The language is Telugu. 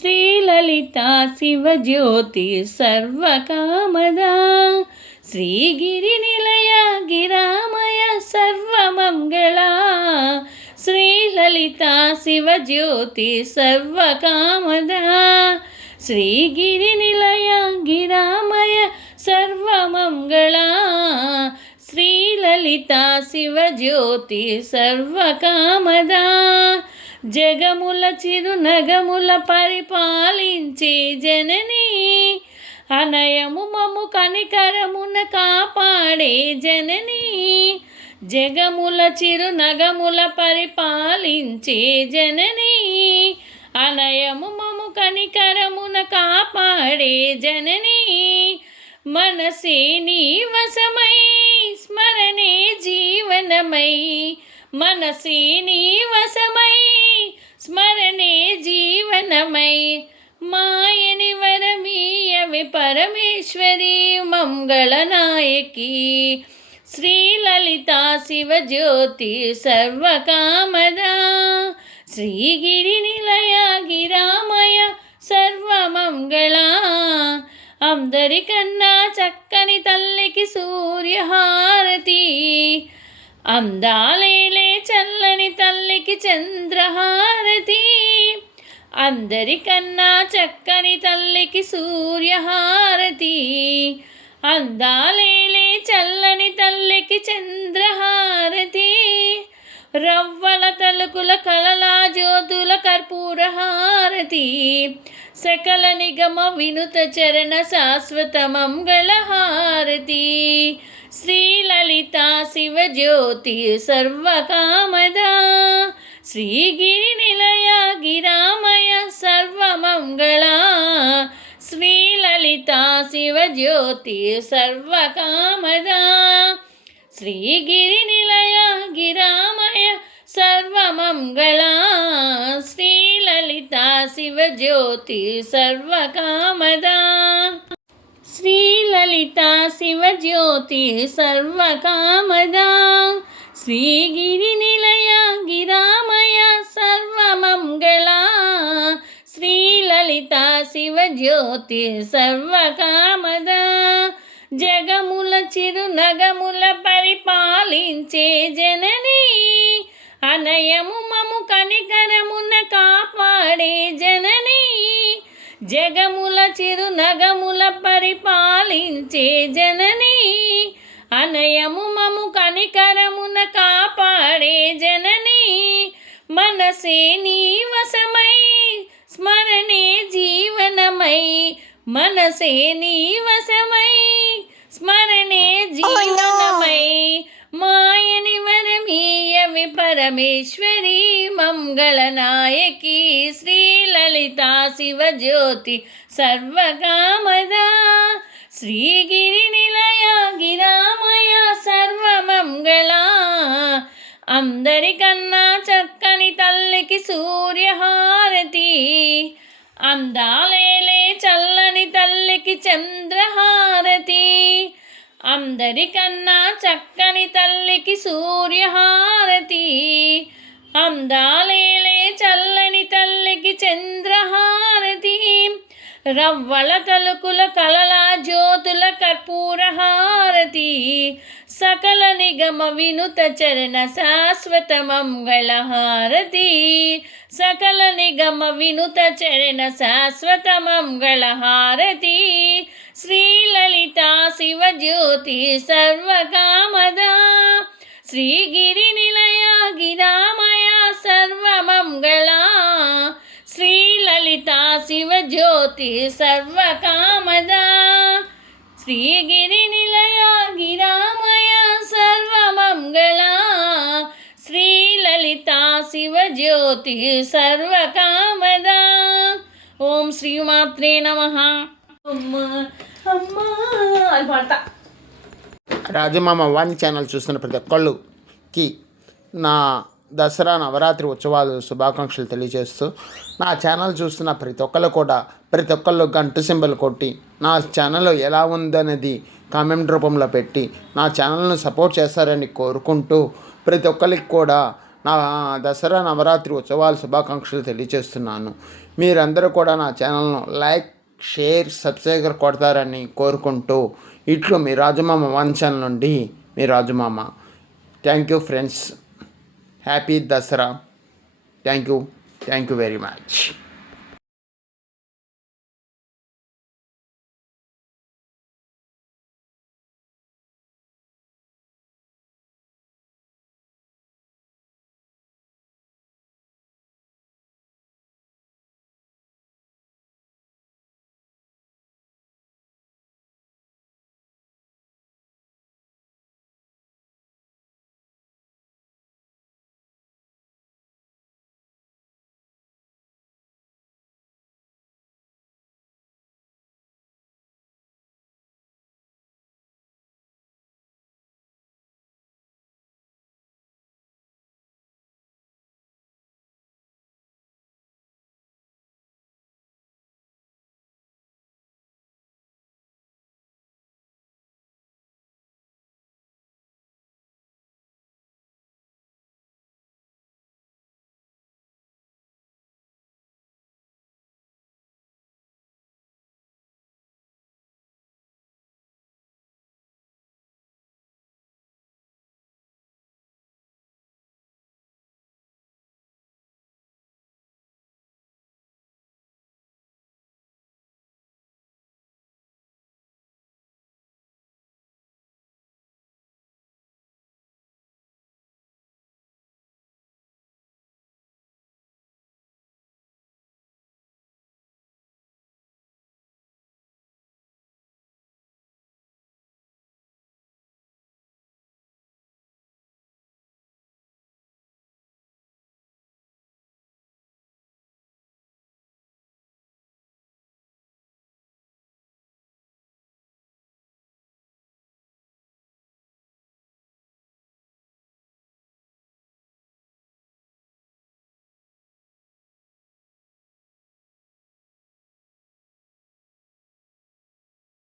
శ్రీలలిత శివజ్యోతి సర్వకామదా. శ్రీగిరి నిలయ గిరామయ సర్వమంగళ. శ్రీలలిత శివజ్యోతి సర్వకామదా. శ్రీగిరి నిలయ గిరామయ సర్వమంగళ. శ్రీలలిత శివజ్యోతి సర్వకామదా. జగముల చిరునగముల పరిపాలించే జనని. అనయము మము కనికరమున కాపాడే జనని. జగముల చిరునగముల పరిపాలించే జనని. అనయము మము కనికరమున కాపాడే జనని. మనసే నీ వశమై స్మరణే జీవనమై. మనసి నీవసమై స్మరణే జీవనమై. మాయని వరమీయవి పరమేశ్వరి మంగళనాయకి శ్రీలలిత శివజ్యోతి సర్వకామదా. శ్రీగిరి నిలయ గిరామయ సర్వమంగళ. అందరికన్నా చక్కని తల్లికి సూర్యహారతి. అందాలే తల్లికి చంద్రహారతి. అందరికన్నా చక్కని తల్లికి సూర్యహారతి. అందాలేలే చల్లని తల్లికి చంద్రహారతి. రవ్వల తలుకుల కలలా జ్యోతుల కర్పూరహారతి. సకల నిగమ వినుత చరణ శాశ్వత మంగళహారతి. శ్రీలలిత శివజ్యోతి సర్వకామద. శ్రీగిరి నిలయ గిరామయ సర్వమంగళ. శ్రీలలిత శివజ్యోతి సర్వకామద. శ్రీగిరి నిలయ గిరామయ సర్వమంగళ. శ్రీలలిత శివజ్యోతి సర్వకామదా. శ్రీలలిత శివజ్యోతి సర్వకామదా శ్రీగిరి నిలయ గిరామయ సర్వమంగళా శ్రీలలిత శివజ్యోతి సర్వకామదా జగముల చిరునగముల పరిపాలించే జనని అనయము మము కనికరమున కాపాడే జగముల చిరునగముల పరిపాలించే జనని అనయము మము కనికరమున కాపాడే జనని. మనసే నీ వశమై స్మరణే జీవనమై. మనసే నీ వశమై స్మరణే జీవన పరమి పరమేశ్వరి మంగళనాయకి శ్రీలలిత శివజ్యోతి సర్వకామద. శ్రీగిరి నిలయ గిరామయ సర్వమంగళ. అందరికన్నా చక్కని తల్లికి సూర్యహారతి. అందాలేలే చల్లని తల్లికి చంద్రహారతి. అందరికన్నా చక్కని తల్లికి సూర్యహారతి అందాలేలే చల్లని తల్లికి చంద్రహారతి. రవ్వల తలుకుల కలల జ్యోతుల కర్పూర హారతి. సకల నిగమ వినుత చరణ శాశ్వత మంగళహారతి సకల నిగమ వినుత చరణ శాశ్వత మంగళహారతి శ్రీలలిత శివజ్యోతి సర్వకామదా. శ్రీగిరి శివజ్యోతి సర్వకామదా శ్రీగిరి నిలయ గిరామయ సర్వమంగళ శ్రీలలిత శివజ్యోతి సర్వకామదా ఓం శ్రీమాత్రే నమ రాజమామ వాణి ఛానల్ చూస్తున్న ప్రతి ఒక్కళ్ళుకి నా దసరా నవరాత్రి ఉత్సవాలు శుభాకాంక్షలు తెలియజేస్తూ నా ఛానల్ చూస్తున్న ప్రతి ఒక్కళ్ళు కూడా ప్రతి ఒక్కళ్ళు గంట సింబల్ కొట్టి నా ఛానల్ ఎలా ఉందనేది కామెంట్ రూపంలో పెట్టి నా ఛానల్ను సపోర్ట్ చేస్తారని కోరుకుంటూ ప్రతి ఒక్కరికి కూడా నా దసరా నవరాత్రి ఉత్సవాలు శుభాకాంక్షలు తెలియజేస్తున్నాను. మీరందరూ కూడా నా ఛానల్ను లైక్ షేర్ సబ్స్క్రైబర్ కొడతారని కోరుకుంటూ ఇట్లు మీ రాజమామ వన్ ఛానల్ నుండి మీ Rajamama. Thank you friends. Happy Dasara thank you thank you very much